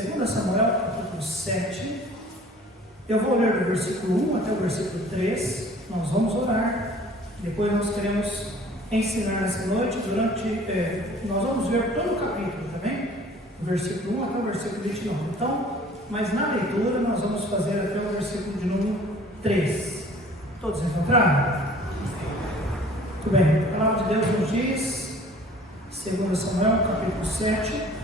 2 Samuel, capítulo 7. Eu vou ler do versículo 1 até o versículo 3. Nós vamos orar. Depois nós queremos ensinar essa noite nós vamos ver todo o capítulo também, do versículo 1 até o versículo 29. Então, mas na leitura nós vamos fazer até o versículo de número 3. Todos encontraram? Muito bem. A palavra de Deus nos diz, 2 Samuel, capítulo 7.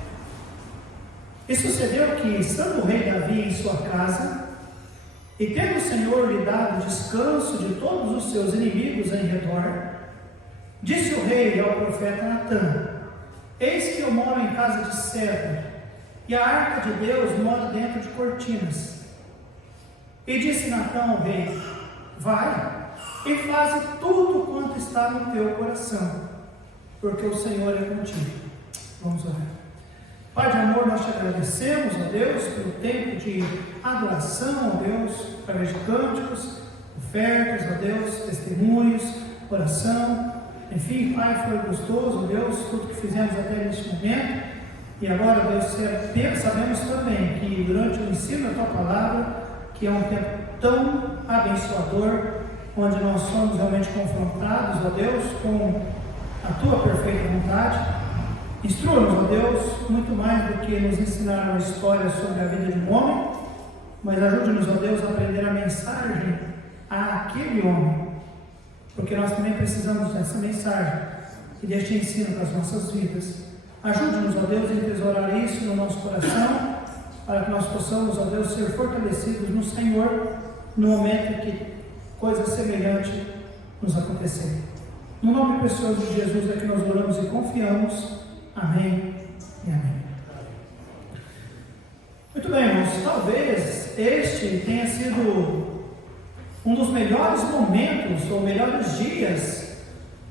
E sucedeu que, estando o rei Davi em sua casa, e tendo o Senhor lhe dado descanso de todos os seus inimigos em redor, disse o rei ao profeta Natã: Eis que eu moro em casa de cedro, e a arca de Deus mora dentro de cortinas. E disse Natã ao rei: Vai e faze tudo quanto está no teu coração, porque o Senhor é contigo. Vamos orar. Pai de amor, nós te agradecemos, ó Deus, pelo tempo de adoração, ó Deus, através de cânticos, ofertas, ó Deus, testemunhos, oração. Enfim, Pai, foi gostoso, ó Deus, tudo que fizemos até neste momento. E agora, Deus, sabemos também que durante o ensino da Tua Palavra, que é um tempo tão abençoador, onde nós somos realmente confrontados, ó Deus, com a Tua perfeita vontade. Instrua-nos, ó Deus, muito mais do que nos ensinar uma história sobre a vida de um homem, mas ajude-nos, ó Deus, a aprender a mensagem àquele homem, porque nós também precisamos dessa mensagem e deste ensino para as nossas vidas. Ajude-nos, ó Deus, a entesourar isso no nosso coração, para que nós possamos, ó Deus, ser fortalecidos no Senhor, no momento em que coisas semelhantes nos acontecerem. No nome precioso de Jesus é que nós oramos e confiamos. Amém e amém. Muito bem, irmãos, talvez este tenha sido um dos melhores momentos ou melhores dias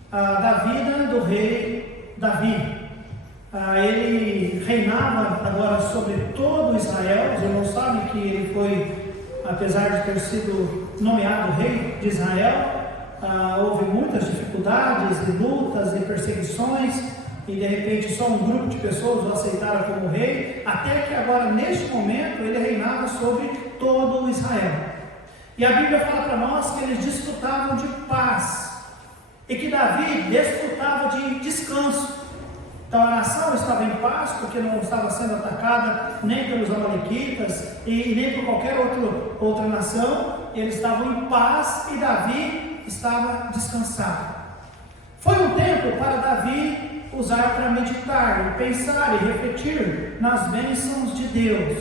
da vida do rei Davi. Ele reinava agora sobre todo Israel. Os irmãos sabem que ele foi, apesar de ter sido nomeado rei de Israel, houve muitas dificuldades e lutas e perseguições, e de repente só um grupo de pessoas o aceitaram como rei, até que agora, neste momento, ele reinava sobre todo o Israel. E a Bíblia fala para nós que eles desfrutavam de paz, e que Davi desfrutava de descanso. Então a nação estava em paz, porque não estava sendo atacada nem pelos amalequitas, e nem por qualquer outra nação. Eles estavam em paz, e Davi estava descansado. Foi um tempo para Davi usar para meditar, pensar e refletir nas bênçãos de Deus.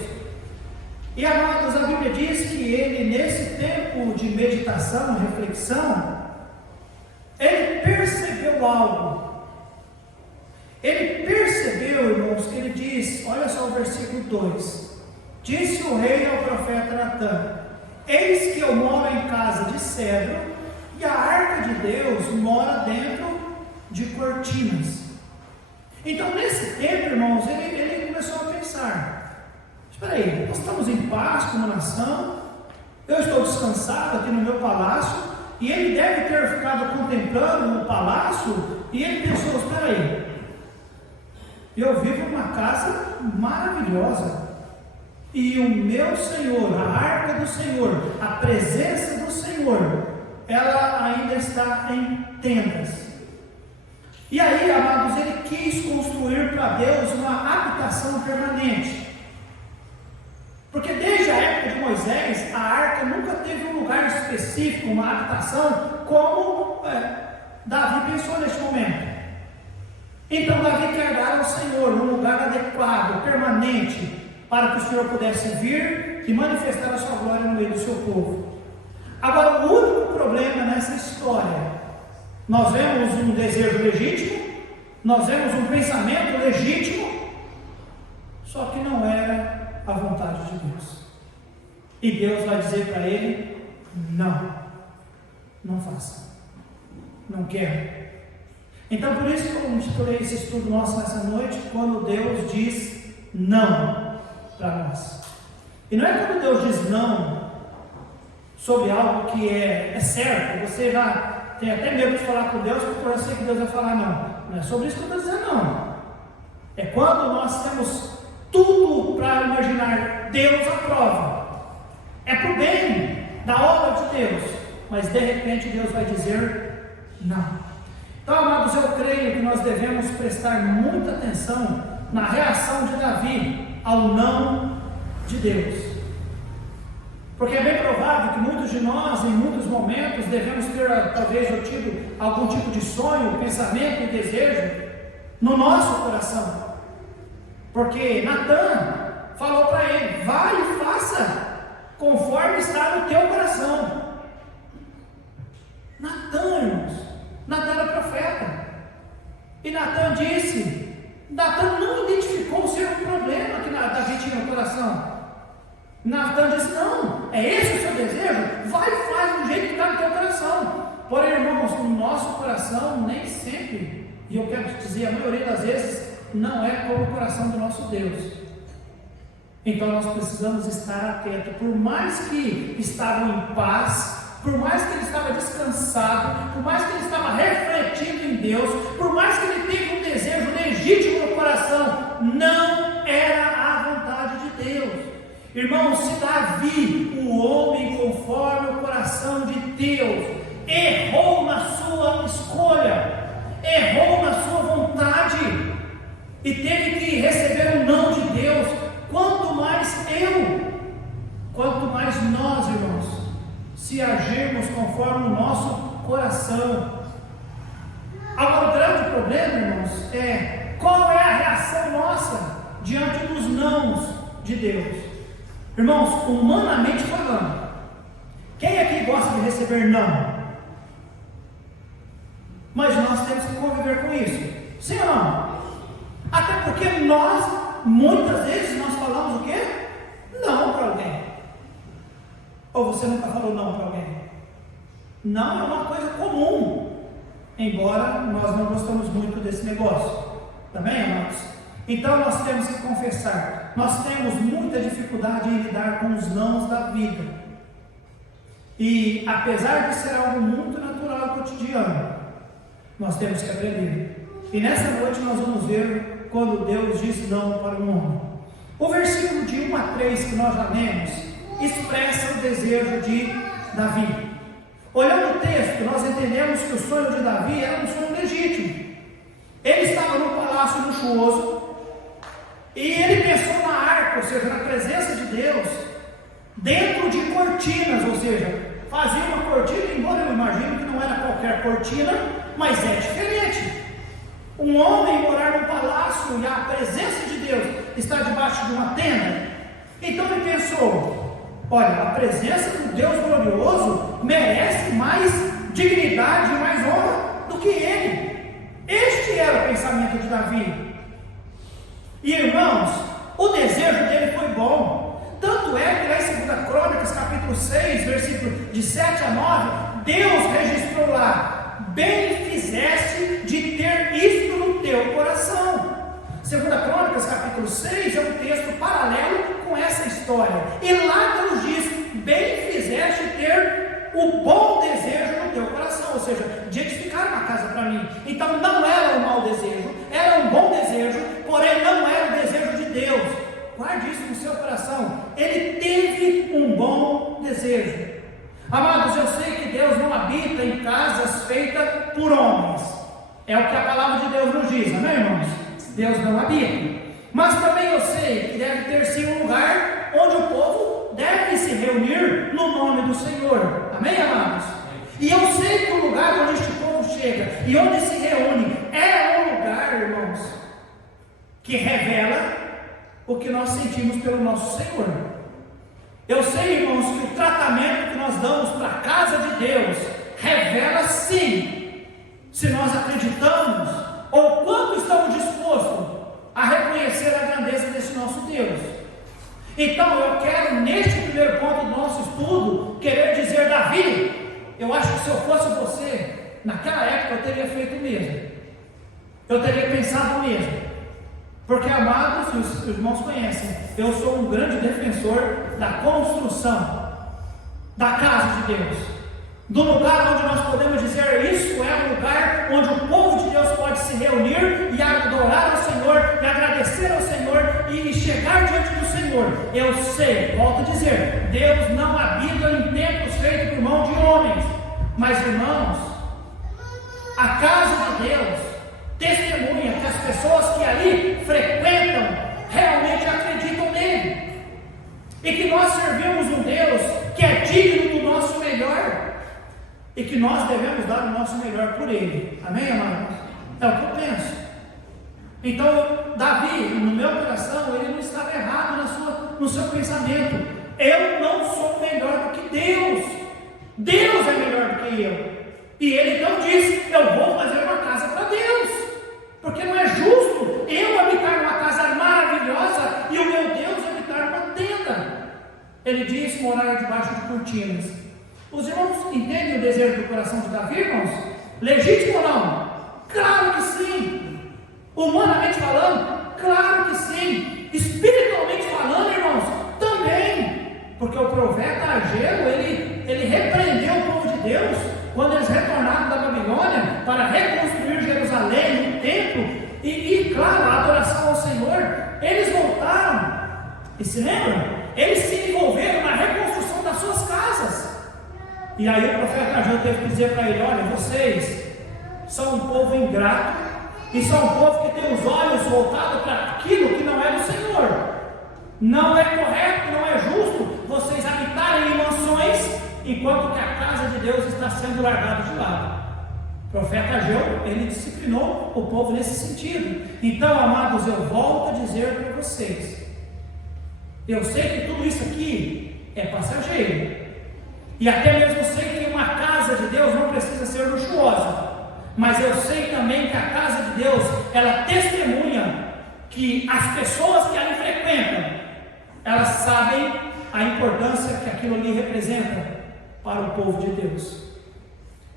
E amados, a Bíblia diz que ele, nesse tempo de meditação, reflexão, ele percebeu algo. Ele percebeu, irmãos, que ele diz, olha só o versículo 2: Disse o rei ao profeta Natã: Eis que eu moro em casa de cedro, e a arca de Deus mora dentro de cortinas. Então, nesse tempo, irmãos, ele começou a pensar: espera aí, nós estamos em paz como nação, eu estou descansado aqui no meu palácio, e ele deve ter ficado contemplando o palácio, e ele pensou: espera aí, eu vivo numa casa maravilhosa, e o meu Senhor, a arca do Senhor, a presença do Senhor, ela ainda está em tendas. E aí, amados, ele quis construir para Deus uma habitação permanente. Porque desde a época de Moisés, a arca nunca teve um lugar específico, uma habitação, como Davi pensou neste momento. Então Davi quer dar ao Senhor um lugar adequado, permanente, para que o Senhor pudesse vir e manifestar a sua glória no meio do seu povo. Agora, o único problema nessa história, nós vemos um desejo legítimo, nós vemos um pensamento legítimo, só que não era a vontade de Deus. E Deus vai dizer para ele: não faça, não quero. Então, por isso que eu intitulei esse estudo nosso nessa noite, quando Deus diz não para nós. E não é quando Deus diz não sobre algo que é certo, você já tem até medo de falar com Deus, porque eu sei que Deus vai falar não. Não é sobre isso que eu estou dizendo, não. É quando nós temos tudo para imaginar, Deus aprova. É para o bem da obra de Deus, mas de repente Deus vai dizer não. Então, amados, eu creio que nós devemos prestar muita atenção na reação de Davi ao não de Deus. Porque é bem provável que muitos de nós, em muitos momentos, devemos ter talvez tido algum tipo de sonho, pensamento e desejo no nosso coração. Porque Natã falou para ele: vai e faça conforme está no teu coração. Natã, irmãos, Natã era profeta. E Natã disse, Natã não identificou ser um problema que Davi tinha no coração. Natã disse: não, é esse o seu desejo? Vai e faz do jeito que está no teu coração. Porém, irmãos, o nosso coração nem sempre, e eu quero te dizer, a maioria das vezes, não é como o coração do nosso Deus. Então nós precisamos estar atentos. Por mais que estavam em paz, por mais que ele estava descansado, por mais que ele estava refletindo em Deus, por mais que ele teve um desejo legítimo no coração, não era a vontade de Deus. Irmãos, se Davi, o homem conforme o coração de Deus, errou na sua escolha, errou na sua vontade e teve que receber o não de Deus, quanto mais quanto mais nós, irmãos, se agirmos conforme o nosso coração. Agora, o grande problema, irmãos, é qual é a reação nossa diante dos nãos de Deus. Irmãos, humanamente falando, quem aqui gosta de receber não? Mas nós temos que conviver com isso, sim ou não? Até porque nós, muitas vezes, nós falamos o quê? Não para alguém. Ou você nunca falou não para alguém? Não é uma coisa comum, embora nós não gostamos muito desse negócio. Também, amados? Então nós temos que confessar, nós temos muita dificuldade em lidar com os nãos da vida. E apesar de ser algo muito natural, cotidiano, nós temos que aprender. E nessa noite nós vamos ver quando Deus diz não para o homem. O versículo de 1 a 3 que nós já lemos, expressa o desejo de Davi. Olhando o texto, nós entendemos que o sonho de Davi era um sonho legítimo. Ele estava num palácio luxuoso, e ele pensou na arca, ou seja, na presença de Deus, dentro de cortinas, ou seja, fazia uma cortina, embora eu imagino que não era qualquer cortina, mas é diferente. Um homem morar num palácio e a presença de Deus está debaixo de uma tenda. Então ele pensou: olha, a presença do Deus glorioso merece mais dignidade e mais honra do que ele. Este era o pensamento de Davi. E irmãos, o desejo dele foi bom. Tanto é que lá em 2 Crônicas, capítulo 6, versículo de 7 a 9, Deus registrou lá: bem fizeste de ter isto no teu coração. 2 Crônicas, capítulo 6, é um texto paralelo com essa história. E lá Deus diz: bem fizeste ter o bom desejo no teu coração, ou seja, de edificar uma casa para mim. Então não era um mau desejo, era um bom desejo, porém não era o desejo de Deus. Guarde isso no seu coração. Ele teve um bom desejo. Amados, eu sei que Deus não habita em casas feitas por homens. É o que a palavra de Deus nos diz, amém, irmãos? Deus não habita. Mas também eu sei que deve ter sim um lugar onde o povo deve se reunir no nome do Senhor. Amém, amados? E eu sei que o lugar onde este povo chega e onde se reúne é um lugar, irmãos, que revela o que nós sentimos pelo nosso Senhor. Eu sei, irmãos, que o tratamento que nós damos para a casa de Deus revela sim se nós acreditamos ou quanto estamos dispostos a reconhecer a grandeza desse nosso Deus. Então eu quero, neste primeiro ponto do nosso estudo, querer dizer: Davi, eu acho que se eu fosse você, naquela época eu teria feito o mesmo. Eu teria pensado o mesmo. Porque, amados, os irmãos conhecem, eu sou um grande defensor da construção da casa de Deus, do lugar onde nós podemos dizer: isso é um lugar onde o povo de Deus pode se reunir e adorar ao Senhor, e agradecer ao Senhor, e chegar diante do Senhor. Eu sei, volto a dizer, Deus não habita em templos feitos por mão de homens. Mas, irmãos, a casa de Deus testemunha que as pessoas que ali frequentam realmente acreditam nele. E que nós servimos um Deus que é digno do nosso melhor. E que nós devemos dar o nosso melhor por ele. Amém, amados? É o que eu penso. Então, Davi, no meu coração, ele não estava errado no seu pensamento. Eu não sou melhor do que Deus. Deus é melhor do que eu. E ele então disse: eu vou fazer uma casa para Deus. Porque não é justo eu habitar numa casa maravilhosa e o meu Deus habitar numa tenda. Ele disse: morar debaixo de cortinas. Os irmãos entendem o desejo do coração de Davi, irmãos? Legítimo ou não? Claro que sim. Humanamente falando, claro que sim. Espiritualmente falando, irmãos, também. Porque o profeta Ageu, ele repreendeu o povo de Deus quando eles retornaram da Babilônia para reconstruir Jerusalém, o templo e claro, a adoração ao Senhor. Eles voltaram e se lembram? Eles se envolveram na reconstrução das suas casas. E aí o profeta Ageu teve que dizer para ele: olha, vocês são um povo ingrato e são um povo que tem os olhos voltados para aquilo que não é do Senhor. Não é correto, não é justo vocês habitarem em mansões enquanto que a casa de Deus está sendo largada de lado. O profeta Ageu, ele disciplinou o povo nesse sentido. Então, amados, eu volto a dizer para vocês, eu sei que tudo isso aqui é passageiro, e até mesmo sei que uma casa de Deus não precisa ser luxuosa, mas eu sei também que a casa de Deus, ela testemunha que as pessoas que ali frequentam, elas sabem a importância que aquilo ali representa para o povo de Deus.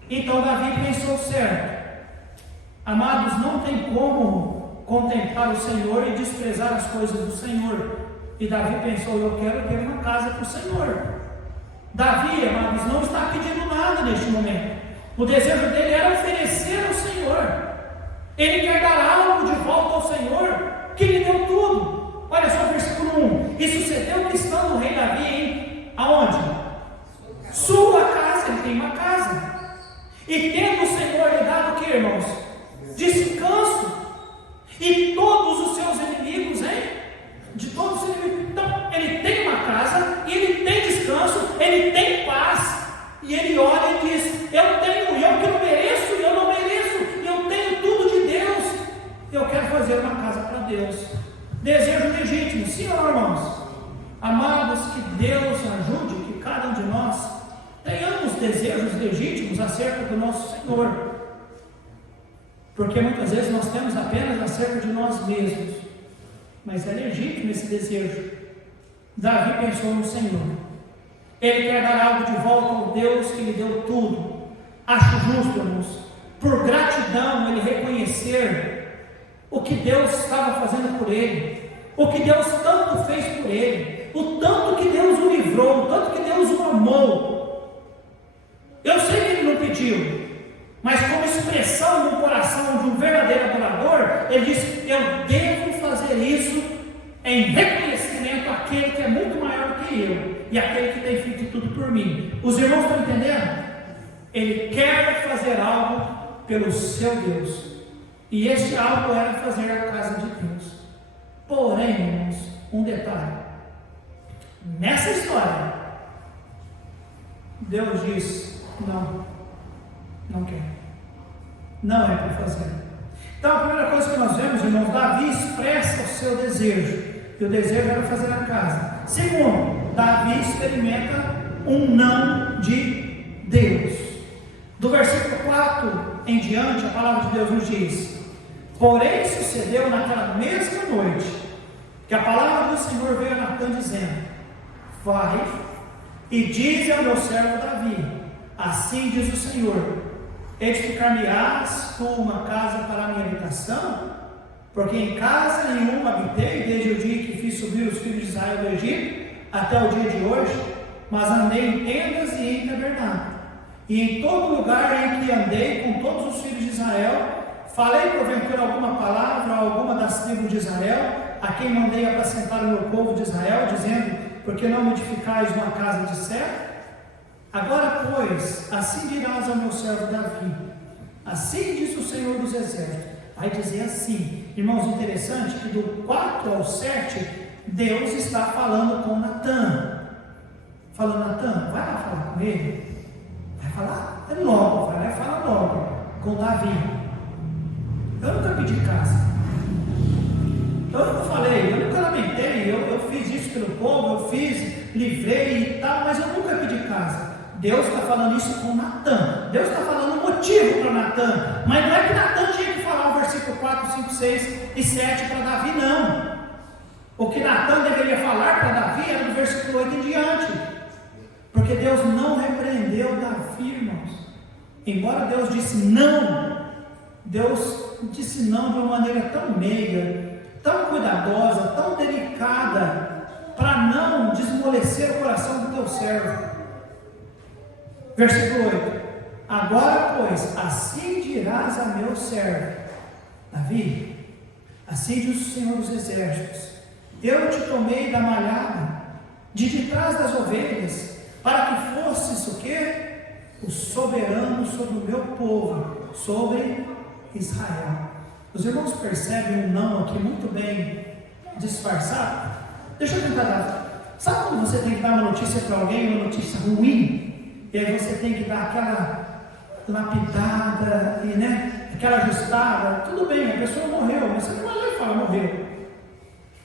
Então Davi pensou certo. Amados, não tem como contemplar o Senhor e desprezar as coisas do Senhor. E Davi pensou: eu quero ter uma casa para o Senhor. Davi, amados, não está pedindo nada neste momento. O desejo dele era oferecer ao Senhor. Ele quer dar algo de volta ao Senhor, que lhe deu tudo. Olha só o versículo 1. E sucedeu que estando o rei Davi em aonde? Sua casa. Ele tem uma casa. E tendo o Senhor lhe dado o que, irmãos? Descanso. E todos os seus inimigos, hein? De todos os inimigos. Então, ele tem uma casa, e ele tem descanso, ele tem paz. E ele olha e diz: eu tenho, eu que não mereço, eu não mereço, eu tenho tudo de Deus. Eu quero fazer uma casa para Deus. Desejo legítimo, sim ou não, irmãos? Amados, que Deus ajude que cada um de nós tenhamos desejos legítimos acerca do nosso Senhor. Porque muitas vezes nós temos apenas acerca de nós mesmos. Mas é legítimo esse desejo. Davi pensou no Senhor. Ele quer dar algo de volta ao Deus que lhe deu tudo. Acho justo, irmãos, por gratidão, ele reconhecer o que Deus estava fazendo por ele, o que Deus tanto fez por ele, o tanto que Deus o livrou, o tanto que Deus o amou. Eu sei que ele não pediu, mas como expressão no coração de um verdadeiro adorador, ele disse: eu devo fazer isso em reconhecimento àquele que é muito maior do que eu, e aquele que tem feito tudo por mim. Os irmãos estão entendendo? Ele quer fazer algo pelo seu Deus, e este algo era fazer a casa de Deus. Porém, irmãos, um detalhe: nessa história, Deus diz: não quero, não é para fazer. Então, a primeira coisa que nós vemos, irmãos, Davi expressa o seu desejo, e o desejo era fazer a casa. Segundo, Davi experimenta um não de Deus. Do versículo 4 em diante, a palavra de Deus nos diz: porém sucedeu naquela mesma noite, que a palavra do Senhor veio a Natã dizendo: vai e dize ao meu servo Davi, assim diz o Senhor: edificar-me-ás tu uma casa para a minha habitação? Porque em casa nenhuma habitei desde o dia que fiz subir os filhos de Israel do Egito até o dia de hoje, mas andei em tendas e em tabernáculo, e em todo lugar em que andei com todos os filhos de Israel, falei porventura alguma palavra a alguma das tribos de Israel, a quem mandei apacentar o meu povo de Israel, dizendo, porque não me edificais uma casa de cedro? Agora, pois, assim dirás ao meu servo Davi, assim diz o Senhor dos Exércitos. Vai dizer assim, irmãos, interessante que do 4 ao 7, Deus está falando com Natã. Falando, Natã, vai lá falar com ele. Vai falar logo, vai lá e fala logo com Davi. Eu nunca pedi casa. Eu nunca falei, eu nunca lamentei, eu fiz isso pelo povo, eu fiz, livrei e tal, mas eu nunca pedi casa. Deus está falando isso com Natã. Deus está falando um motivo para Natã. Mas não é que Natã tinha que falar o versículo 4, 5, 6 e 7 para Davi, não. O que Natã deveria falar para Davi era do versículo 8 em diante. Porque Deus não repreendeu Davi, irmãos. Embora Deus disse não, Deus disse não de uma maneira tão meiga, tão cuidadosa, tão delicada, para não desmolecer o coração do teu servo. Versículo 8: agora, pois, assim dirás a meu servo Davi, assim diz o Senhor dos Exércitos: eu te tomei da malhada, de trás das ovelhas, para que fosses o quê? O soberano sobre o meu povo, sobre Israel. Os irmãos percebem um não aqui muito bem disfarçado? Deixa eu tentar dar. Sabe quando você tem que dar uma notícia para alguém, uma notícia ruim? E aí você tem que dar aquela lapidada, e, né, aquela ajustada. Tudo bem, a pessoa morreu, mas você não vai lá e fala, morreu.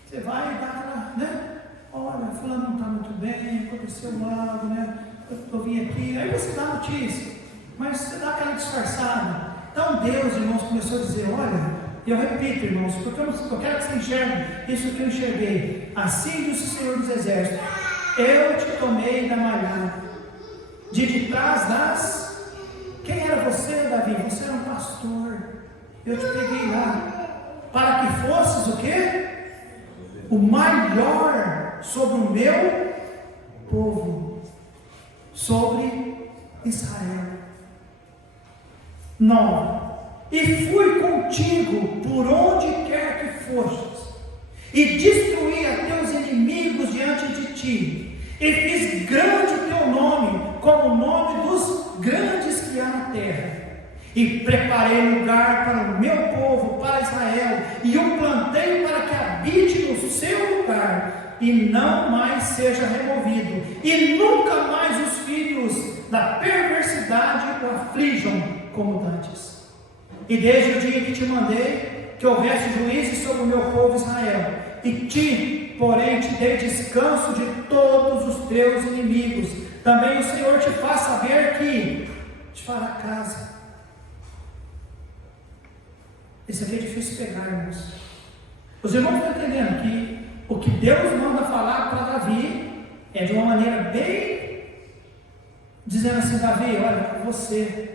Você vai e dá aquela, né? Olha, fulano não está muito bem, aconteceu algo, né? Eu vim aqui, aí você dá a notícia, mas você dá aquela disfarçada. Então Deus, irmãos, começou a dizer, olha, eu repito, irmãos, porque eu quero que você enxergue isso que eu enxerguei. Assim diz o Senhor dos Exércitos: eu te tomei da malhada, de trás das... Quem era você, Davi? Você era um pastor. Eu te peguei lá, para que fosses o quê? O maior sobre o meu povo, sobre Israel. 9: e fui contigo por onde quer que fostes, e destruí a teus inimigos diante de ti, e fiz grande o teu nome, como o nome dos grandes que há na terra, e preparei lugar para o meu povo, para Israel, e o plantei para que habite no seu lugar, e não mais seja removido, e nunca mais os filhos da perversidade o aflijam como dantes. E desde o dia que te mandei que houvesse juízes sobre o meu povo Israel, e ti, porém, te dei descanso de todos os teus inimigos, também o Senhor te faz saber que te fará casa. Isso aqui é difícil pegar, irmãos. Os irmãos estão entendendo que o que Deus manda falar para Davi é de uma maneira bem, dizendo assim: Davi, olha, você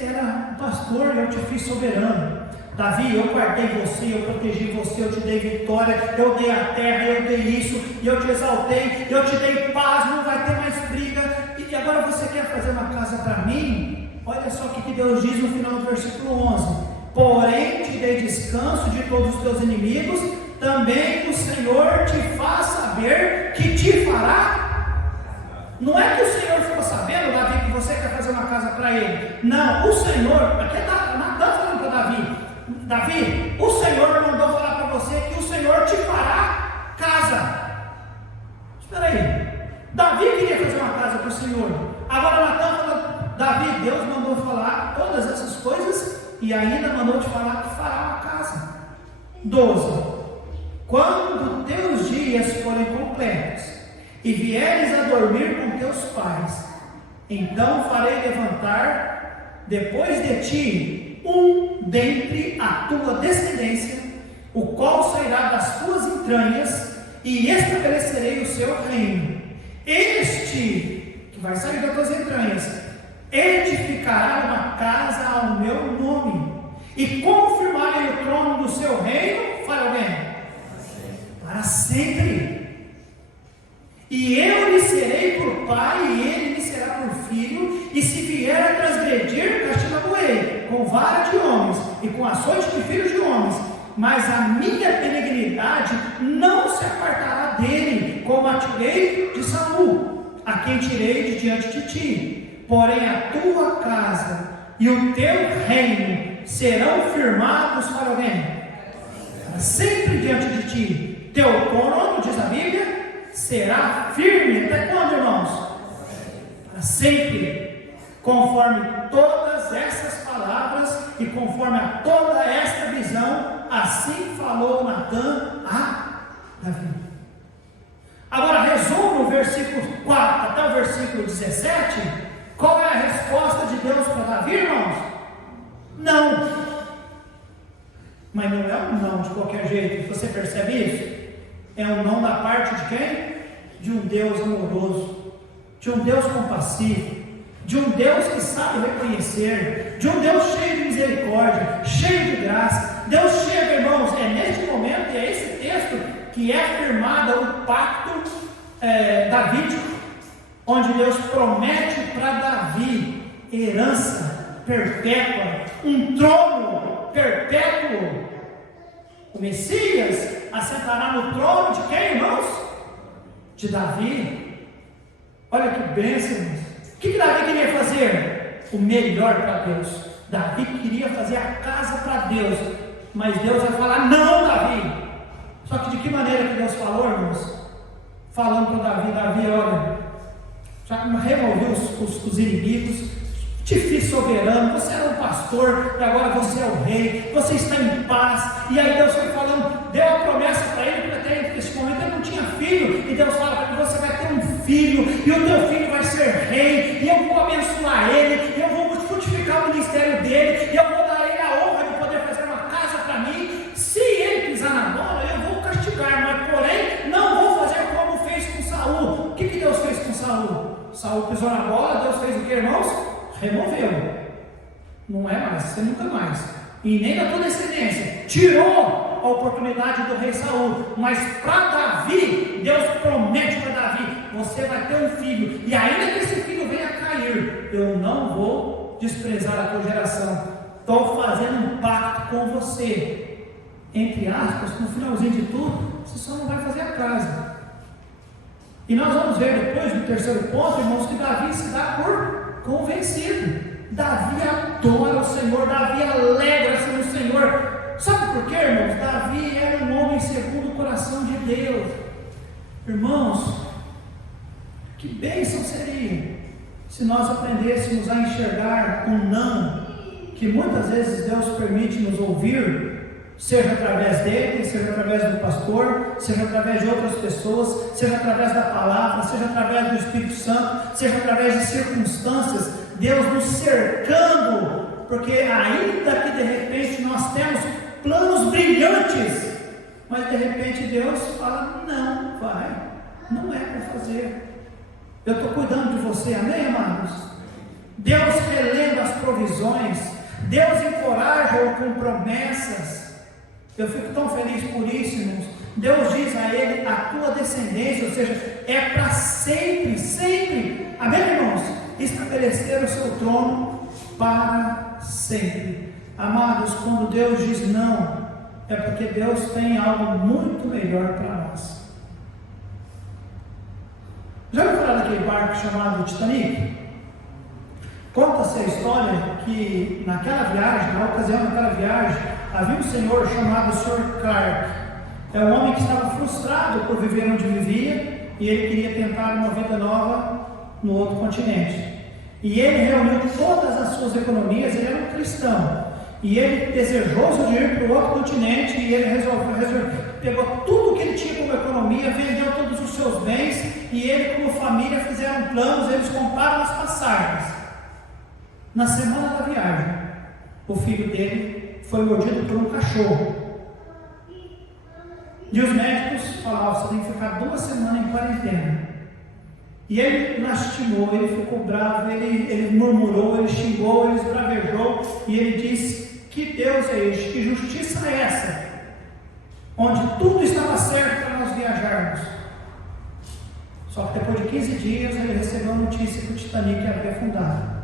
era um pastor e eu te fiz soberano. Davi, eu guardei você, eu protegi você, eu te dei vitória, eu dei a terra, eu dei isso, e eu te exaltei, eu te dei paz, não vai ter mais briga, e agora você quer fazer uma casa para mim? Olha só o que Deus diz no final do versículo 11: porém te dei descanso de todos os teus inimigos, também o Senhor te faz saber que te fará. Não é que o Senhor ficou sabendo, Davi, que você quer fazer uma casa para ele. Não, o Senhor, aqui está Natã falando para Davi: Davi, o Senhor mandou falar para você que o Senhor te fará casa. Espera aí, Davi queria fazer uma casa para o Senhor. Agora Natã falou: Davi, Deus mandou falar todas essas coisas e ainda mandou te falar que fará uma casa. 12: quando teus dias forem completos e vieres a dormir com teus pais, então farei levantar depois de ti um dentre a tua descendência, o qual sairá das tuas entranhas, e estabelecerei o seu reino. Este, que vai sair das tuas entranhas, edificará uma casa ao meu nome, e confirmarei o trono do seu reino para alguém? Para sempre. E eu lhe serei por pai, e ele lhe será por filho, e se vier a transgredir, castigo-o-ei com vara de homens, e com açoite de filhos de homens, mas a minha benignidade não se apartará dele, como a tirei de Saul, a quem tirei de diante de ti. Porém a tua casa e o teu reino serão firmados para alguém, sempre diante de ti. Teu trono, diz a Bíblia, será firme. Até quando, irmãos? Para sempre. Conforme todas essas palavras e conforme a toda esta visão, assim falou Natã a Davi. Agora resumo o versículo 4 até o versículo 17. Qual é a resposta de Deus para Davi, irmãos? Não. Mas não é um não de qualquer jeito. Você percebe isso? É um não da parte de quem? De um Deus amoroso, de um Deus compassivo, de um Deus que sabe reconhecer, de um Deus cheio de misericórdia, cheio de graça. Deus chega, irmãos, é neste momento, e é esse texto que é firmado o pacto davídico, onde Deus promete para Davi herança perpétua, um trono perpétuo. O Messias assentará no trono de quem, irmãos? De Davi. Olha que bênção, irmãos. O que Davi queria fazer? O melhor para Deus. Davi queria fazer a casa para Deus, mas Deus vai falar: não, Davi. Só que de que maneira que Deus falou, irmãos? Falando para Davi: Davi, olha, já removeu os inimigos, te fiz soberano, você era um pastor, e agora você é o rei, você está em paz. E aí Deus foi falando, deu a promessa para ele, porque até nesse momento ele não tinha filho, e Deus fala para ele: você vai ter um filho, e o teu filho vai ser rei, e eu vou abençoar ele, e eu vou frutificar o ministério dele, e eu vou dar a ele a honra de poder fazer uma casa para mim. Se ele pisar na bola, eu vou castigar, mas porém não vou fazer como fez com Saul. O que Deus fez com Saul? Saul pisou na bola, Deus fez o que, irmãos? Removeu. Não é mais, você nunca mais. E nem da tua descendência. Tirou a oportunidade do rei Saul. Mas para Davi, Deus promete para Davi: você vai ter um filho, e ainda que esse filho venha a cair, eu não vou desprezar a tua geração. Estou fazendo um pacto com você. Entre aspas, no finalzinho de tudo, você só não vai fazer a casa. E nós vamos ver depois, no terceiro ponto, irmãos, que Davi se dá por convencido. Davi adora o Senhor, Davi alegra-se no Senhor. Sabe por quê, irmãos? Davi era um homem segundo o coração de Deus. Irmãos, que bênção seria se nós aprendêssemos a enxergar um não que muitas vezes Deus permite nos ouvir, seja através dele, seja através do pastor, seja através de outras pessoas, seja através da palavra, seja através do Espírito Santo, seja através de circunstâncias, Deus nos cercando, porque ainda que de repente nós temos planos brilhantes, mas de repente Deus fala: não vai, não é para fazer, eu estou cuidando de você, amém, amados? Deus relembra as provisões, Deus encoraja-o com promessas. Eu fico tão feliz por isso, irmãos. Deus diz a ele: a tua descendência, ou seja, é para sempre, sempre, amém, irmãos? Estabelecer o seu trono para sempre. Amados, quando Deus diz não, é porque Deus tem algo muito melhor para nós. Já ouviu falar daquele barco chamado Titanic? Conta-se a história que naquela viagem, na ocasião daquela viagem, havia um senhor chamado Sr. Clark. É um homem que estava frustrado por viver onde vivia, e ele queria tentar uma vida nova no outro continente. E ele reuniu todas as suas economias, ele era um cristão, e ele, desejoso de ir para o outro continente, e ele pegou tudo que ele tinha como economia, vendeu todos os seus bens, e ele, como família, fizeram planos, eles compraram as passagens. Na semana da viagem, o filho dele foi mordido por um cachorro. E os médicos falavam: você tem que ficar 2 semanas em quarentena. E ele lastimou, ele ficou bravo, ele murmurou, ele xingou, ele esbravejou, e ele disse: que Deus é este, que justiça é essa, onde tudo estava certo para nós viajarmos. Só que depois de 15 dias ele recebeu a notícia que o Titanic havia afundado.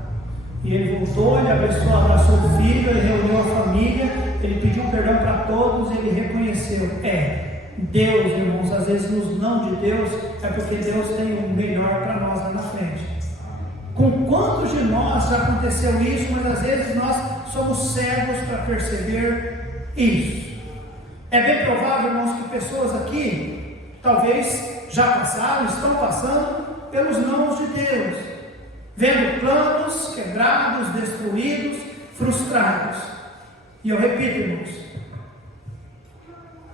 E ele voltou, ele abraçou o filho, ele reuniu a família, ele pediu perdão para todos, ele reconheceu. Deus, irmãos, às vezes nos não de Deus, é porque Deus tem o melhor para nós lá na frente. Com quantos de nós já aconteceu isso, mas às vezes nós somos cegos para perceber isso. É bem provável, irmãos, que pessoas aqui, talvez já passaram, estão passando pelos nãos de Deus, vendo planos quebrados, destruídos, frustrados. E eu repito, irmãos,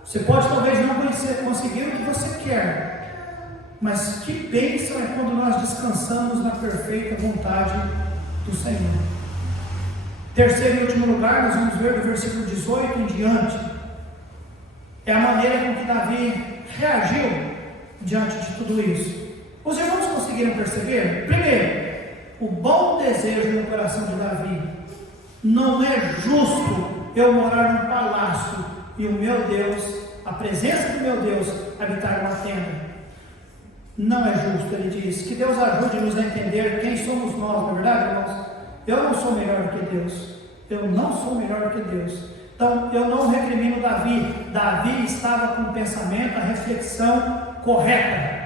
você pode talvez não conseguir o que você quer, mas que bênção é quando nós descansamos na perfeita vontade do Senhor. Terceiro e último lugar, nós vamos ver do versículo 18 em diante, é a maneira com que Davi reagiu diante de tudo isso. Os irmãos conseguiram perceber? Primeiro, o bom desejo no coração de Davi: não é justo eu morar num palácio e o meu Deus, a presença do meu Deus, habitar uma tenda. Não é justo, ele diz. Que Deus ajude-nos a entender quem somos nós, não é verdade, irmãos? Eu não sou melhor do que Deus. Eu não sou melhor do que Deus. Então, eu não recrimino Davi. Davi estava com o pensamento, a reflexão correta.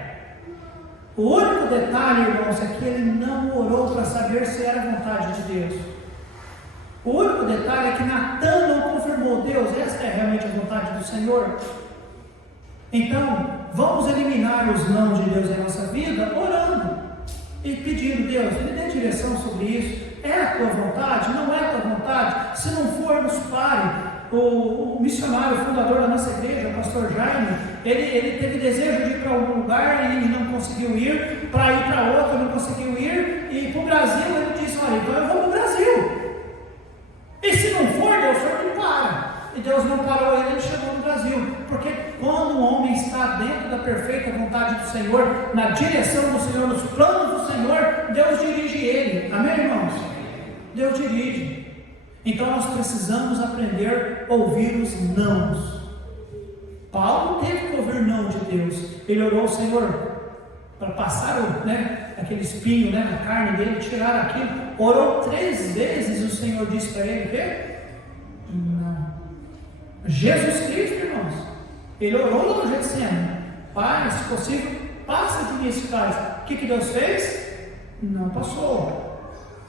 O único detalhe, irmãos, é que ele não orou para saber se era a vontade de Deus. O único detalhe é que Natan não confirmou: Deus, esta é realmente a vontade do Senhor? Então, vamos eliminar os não de Deus em nossa vida, orando e pedindo: Deus, me dê direção sobre isso. É a tua vontade? Não é a tua vontade? Se não for, nos pare. O missionário, fundador da nossa igreja, o pastor Jaime, ele teve desejo de ir para algum lugar e não conseguiu ir, para ir para outro não conseguiu ir, e para o Brasil ele disse: olha, então eu vou para o Brasil. E se não for, Deus, o senhor não para. E Deus não parou ele chegou no Brasil. Porque quando o homem está dentro da perfeita vontade do Senhor, na direção do Senhor, nos planos do Senhor, Deus dirige ele. Amém, irmãos? Deus dirige. Então nós precisamos aprender a ouvir os nãos. Paulo teve que ouvir não de Deus. Ele orou ao Senhor para passar aquele espinho na carne dele, tirar aquilo. Orou 3 vezes, o Senhor disse para ele: quê? Não. Jesus Cristo, irmãos, ele orou lá no Getsemane: Pai, se possível, passa de mim esse cálice. O que Deus fez? Não passou.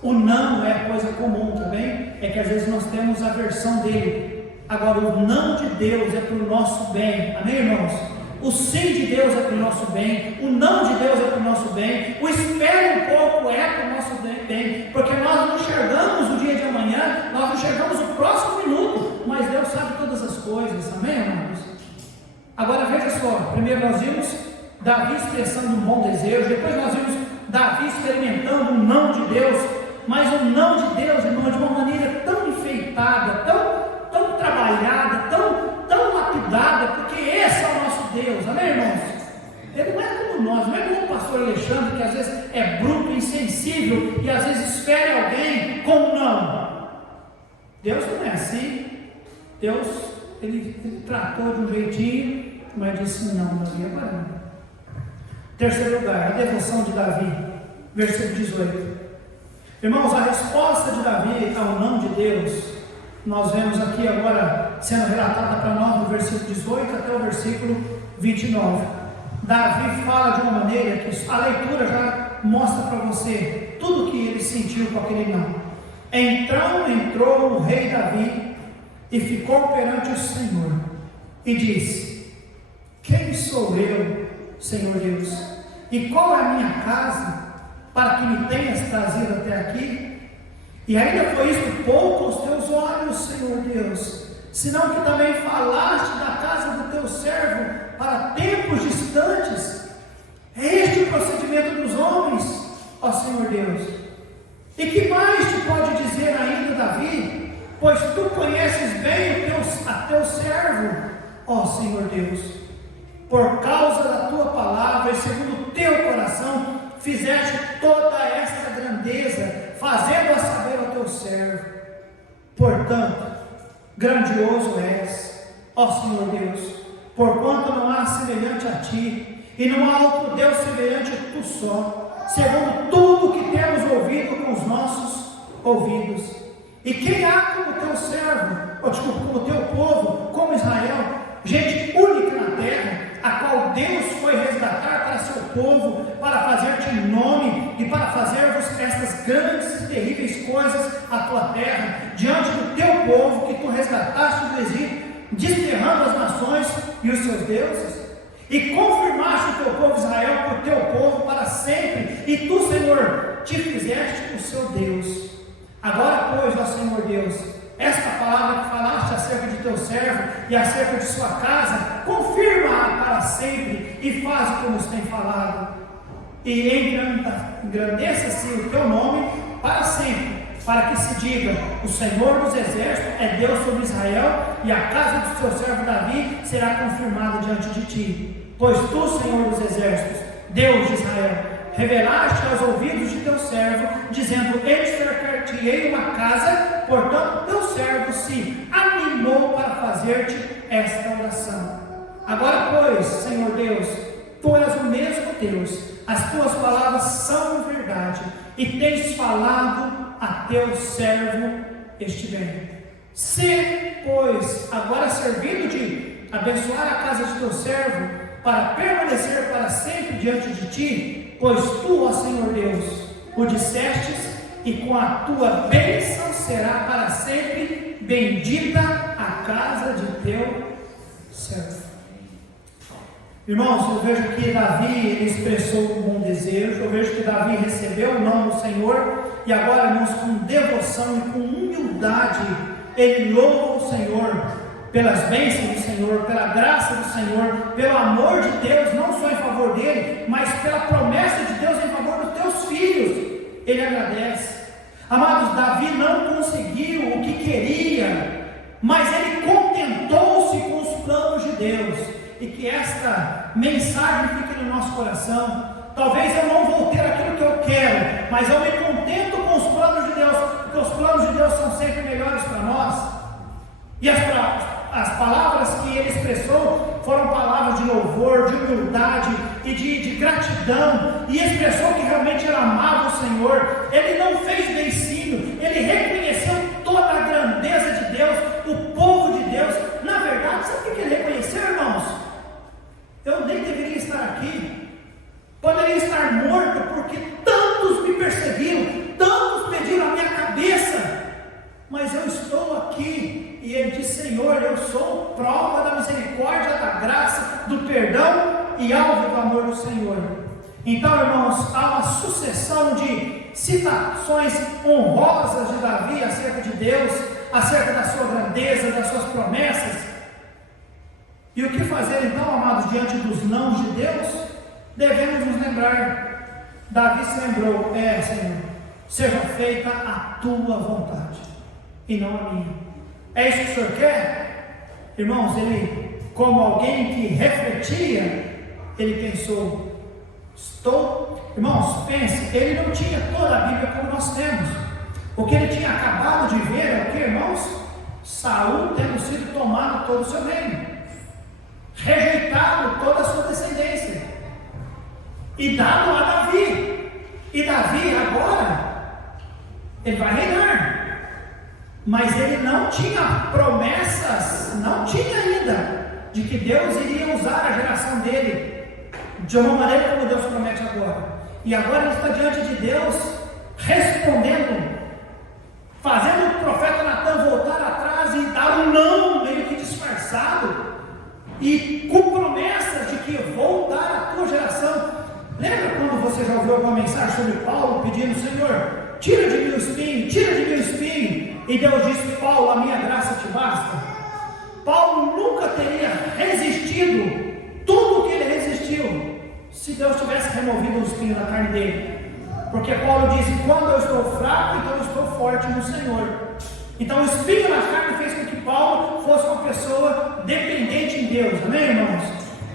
O não é coisa comum também, é que às vezes nós temos a versão dele. Agora, o não de Deus é para o nosso bem. Amém, irmãos? O sim de Deus é para o nosso bem, o não de Deus é para o nosso bem, o espera um pouco é para o nosso bem, porque nós não enxergamos o dia de amanhã, nós não enxergamos o próximo minuto, mas Deus sabe todas as coisas. Amém, irmãos? Agora veja só, primeiro nós vimos Davi expressando um bom desejo, depois nós vimos Davi experimentando um não de Deus, mas o não de Deus, irmão, de uma maneira tão enfeitada, tão trabalhada, tão lapidada, porque esse é o nosso Deus. Amém, irmãos? Ele não é como nós, não é como o pastor Alexandre, que às vezes é bruto, insensível, e às vezes espera alguém com um não. Deus não é assim. Deus, ele tratou de um jeitinho, mas disse não, Davi, agora não. Terceiro lugar, a devoção de Davi, versículo 18. Irmãos, a resposta de Davi ao não de Deus, nós vemos aqui agora sendo relatada para nós no versículo 18 até o versículo 29. Davi fala de uma maneira que a leitura já mostra para você tudo o que ele sentiu com aquele não. Então entrou o rei Davi e ficou perante o Senhor e disse: quem sou eu, Senhor Deus? E qual é a minha casa para que me tenhas trazido até aqui? E ainda foi isto pouco aos teus olhos, Senhor Deus, senão que também falaste da casa do teu servo para tempos distantes. É este o procedimento dos homens, ó Senhor Deus. E que mais te pode dizer ainda Davi? Pois tu conheces bem a teu servo, ó Senhor Deus. Por causa da tua palavra e segundo o teu coração, fizeste toda esta grandeza, fazendo-a saber ao teu servo. Portanto, grandioso és, ó Senhor Deus, porquanto não há semelhante a ti, e não há outro Deus semelhante a tu só, segundo tudo que temos ouvido com os nossos ouvidos. E quem há como teu servo, como teu povo, como Israel, gente única na terra, a qual Deus foi resgatar para seu povo, para fazer-te nome e para fazer-vos estas grandes e terríveis coisas à tua terra, diante do teu povo que tu resgataste do Egito, desterrando as nações e os seus deuses, e confirmaste o teu povo Israel por teu povo para sempre, e tu, Senhor, te fizeste o seu Deus. Agora, pois, ó Senhor Deus, esta palavra que falaste acerca de teu servo e acerca de sua casa, confirma-a para sempre e faz como nos tem falado. E engrandeça-se o teu nome para sempre, para que se diga: o Senhor dos exércitos é Deus sobre Israel, e a casa do seu servo Davi será confirmada diante de ti. Pois tu, Senhor dos exércitos, Deus de Israel, revelaste aos ouvidos de teu servo, dizendo: edificar-te-ei uma casa. Portanto, teu servo se animou para fazer-te esta oração. Agora, pois, Senhor Deus, tu és o mesmo Deus, as tuas palavras são verdade, e tens falado a teu servo este bem. Se, pois, agora servindo de abençoar a casa de teu servo, para permanecer para sempre diante de ti, pois tu, ó Senhor Deus, o dissestes, e com a tua bênção será para sempre bendita a casa de teu servo. Irmãos, eu vejo que Davi expressou um bom desejo, eu vejo que Davi recebeu o nome do Senhor, e agora, irmãos, com devoção e com humildade, ele louva o Senhor pelas bênçãos do Senhor, pela graça do Senhor, pelo amor de Deus, não só em favor dele, mas pela promessa de Deus em favor dos teus filhos. Ele agradece. Amados, Davi não conseguiu o que queria, mas ele contentou-se com os planos de Deus. E que esta mensagem fique no nosso coração. Talvez eu não vou ter aquilo que eu quero, mas eu me contento com os planos de Deus, porque os planos de Deus são sempre melhores para nós. E as palavras que ele expressou foram palavras de louvor, de humildade e de gratidão, e expressou que realmente ele amava o Senhor. Ele não fez beicinho, ele reconheceu toda a grandeza de Deus, o povo de Deus. Na verdade, sabe o que ele reconheceu, irmãos? Eu nem deveria estar aqui, poderia estar morto, porque tantos me perseguiram, tantos pediram a minha cabeça, mas eu estou aqui. E ele disse: Senhor, eu sou prova da misericórdia, da graça, do perdão e alvo do amor do Senhor. Então, irmãos, há uma sucessão de citações honrosas de Davi acerca de Deus, acerca da sua grandeza, das suas promessas. E o que fazer então, amados, diante dos nãos de Deus? Devemos nos lembrar. Davi se lembrou: Senhor, seja feita a tua vontade e não a minha. É isso que o Senhor quer? Irmãos, ele, como alguém que refletia, ele pensou: irmãos, pense, ele não tinha toda a Bíblia como nós temos. O que ele tinha acabado de ver é o que, irmãos? Saul tendo sido tomado todo o seu reino, rejeitado toda a sua descendência, e dado a Davi. E Davi agora, ele vai reinar. Mas ele não tinha promessas, não tinha ainda, de que Deus iria usar a geração dele de uma maneira como Deus promete agora. E agora ele está diante de Deus, respondendo, fazendo o profeta Natan voltar atrás e dar um não, meio que disfarçado, e com promessas de que vou dar a tua geração. Lembra quando você já ouviu alguma mensagem sobre Paulo pedindo: Senhor, tira de mim o espinho, tira de mim o espinho? E Deus disse: Paulo, a minha graça te basta. Paulo nunca teria resistido tudo o que ele resistiu se Deus tivesse removido o espinho da carne dele. Porque Paulo disse: quando eu estou fraco, então eu estou forte no Senhor. Então o espinho na carne fez com que Paulo fosse uma pessoa dependente em Deus. Amém, irmãos?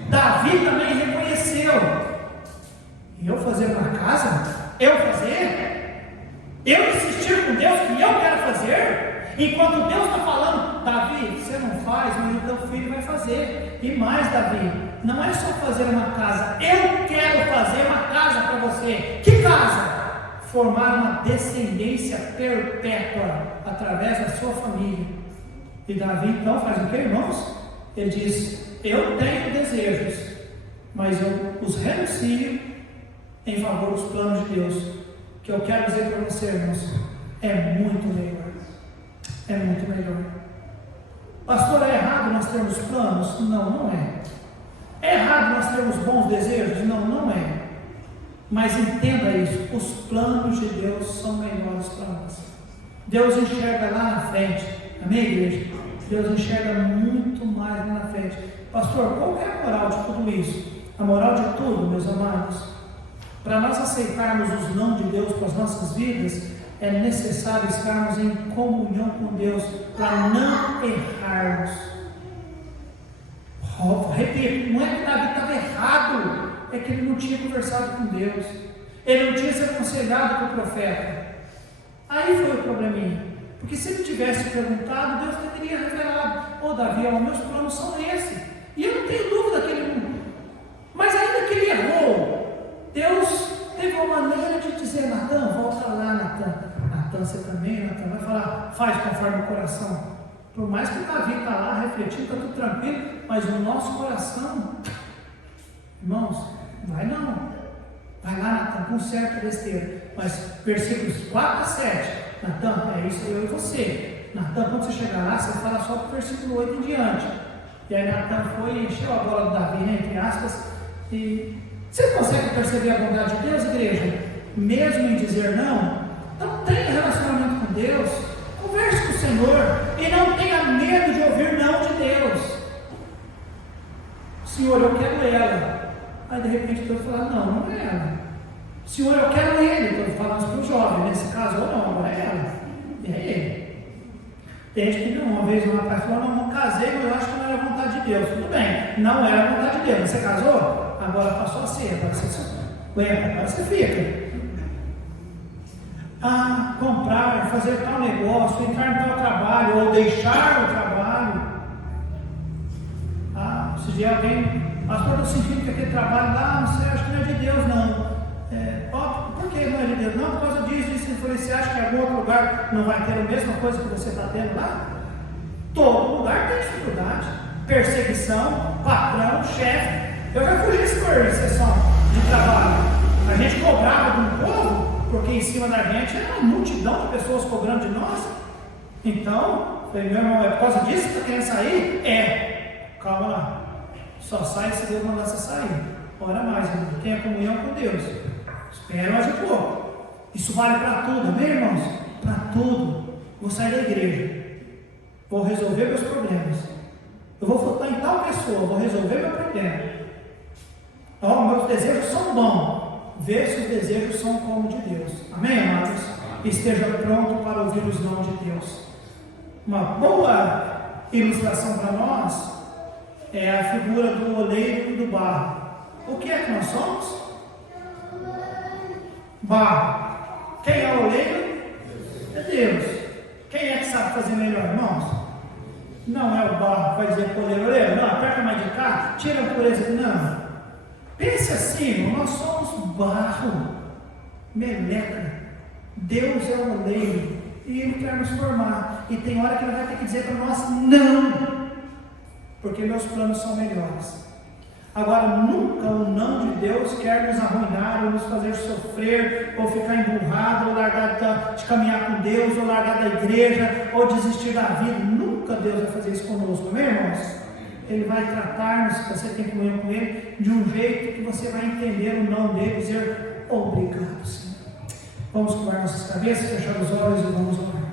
Davi também reconheceu: eu fazer uma casa? Eu fazer? Eu insistir com Deus que eu quero fazer? Enquanto Deus está falando: Davi, você não faz, mas o teu filho vai fazer. E mais, Davi, não é só fazer uma casa, eu quero fazer uma casa para você. Que casa? Formar uma descendência perpétua através da sua família. E Davi então faz o que, irmãos? Ele diz: eu tenho desejos, mas eu os renuncio em favor dos planos de Deus. O que eu quero dizer para você, irmãos, é muito melhor. É muito melhor. Pastor, é errado nós termos planos? Não, não é. É errado nós termos bons desejos? Não, não é. Mas entenda isso, os planos de Deus são melhores para nós. Deus enxerga lá na frente. Amém, igreja? Deus enxerga muito mais lá na frente. Pastor, qual é a moral de tudo isso? A moral de tudo, meus amados, para nós aceitarmos os não de Deus para as nossas vidas, é necessário estarmos em comunhão com Deus, para não errarmos. Repito, não é que Davi estava errado, é que ele não tinha conversado com Deus, ele não tinha se aconselhado com o profeta. Aí foi o probleminha, porque se ele tivesse perguntado, Deus teria revelado: Davi, os meus planos são esses, e eu não tenho dúvida que ele não. Mas ainda que ele errou, Deus teve uma maneira de dizer: Natan, volta lá, Natan. Natan, você também, Natan, vai falar, faz conforme o coração. Por mais que Davi está lá refletindo, está tudo tranquilo, mas o nosso coração, irmãos, vai não. Vai lá, Natan, conserta a besteira. Mas versículos 4 a 7, Natan, é isso eu e você. Natan, quando você chegar lá, você fala só para o versículo 8 em diante. E aí Natan foi e encheu a bola do Davi, né, entre aspas. E você consegue perceber a bondade de Deus, igreja? Mesmo em dizer não, então tenha relacionamento com Deus, converse com o Senhor e não tenha medo de ouvir não de Deus. Senhor, eu quero ela. Aí de repente Deus fala: não, não é ela. Senhor, eu quero ele. Estou falando para o jovem, nesse caso, ou não, agora é ela. E é ele. Tem gente que não, uma vez um rapaz falou: não casei, mas eu acho que não era vontade de Deus. Tudo bem, não era vontade de Deus. Você casou? Agora passou a ser, agora você aguenta, agora você fica. Comprar, fazer tal negócio, entrar em tal trabalho, ou deixar o trabalho. Se vier alguém, pastor, eu sentindo que aquele trabalho lá, não sei, acho que não é de Deus, não. Por que não é de Deus? Não, por causa disso, você acha que em algum outro lugar não vai ter a mesma coisa que você está tendo lá? Todo lugar tem dificuldade, perseguição, patrão, chefe. Eu já fugi por exceção de trabalho. A gente cobrava do povo, porque em cima da gente era uma multidão de pessoas cobrando de nós. Então, falei: meu irmão, é por causa disso que está querendo sair? Calma lá. Só sai se Deus mandar você sair. Ora mais, irmão. Tenha comunhão com Deus. Espera mais um pouco. Isso vale para tudo, amém, irmãos? Para tudo. Vou sair da igreja. Vou resolver meus problemas. Eu vou votar em tal pessoa. Vou resolver meu problema. Meus desejos são bons. Vê se os desejos são como de Deus. Amém, amados? Esteja pronto para ouvir os não de Deus. Uma boa ilustração para nós é a figura do oleiro e do barro. O que é que nós somos? Barro. Quem é o oleiro? É Deus. Quem é que sabe fazer melhor, irmãos? Não é o barro que vai dizer para o oleiro: não, aperta mais de cá, tira a pureza. Não. Pense assim, nós somos barro, meleca. Deus é o oleiro e Ele quer nos formar. E tem hora que Ele vai ter que dizer para nós: não, porque meus planos são melhores. Agora, nunca o não de Deus quer nos arruinar, ou nos fazer sofrer, ou ficar emburrado, ou largar de caminhar com Deus, ou largar da igreja, ou desistir da vida. Nunca Deus vai fazer isso conosco, amém, irmãos? Ele vai tratar-nos, se você tem comunhão com Ele, de um jeito que você vai entender o não dele e dizer: obrigado, Senhor. Vamos curvar nossas cabeças, fechar os olhos e vamos orar.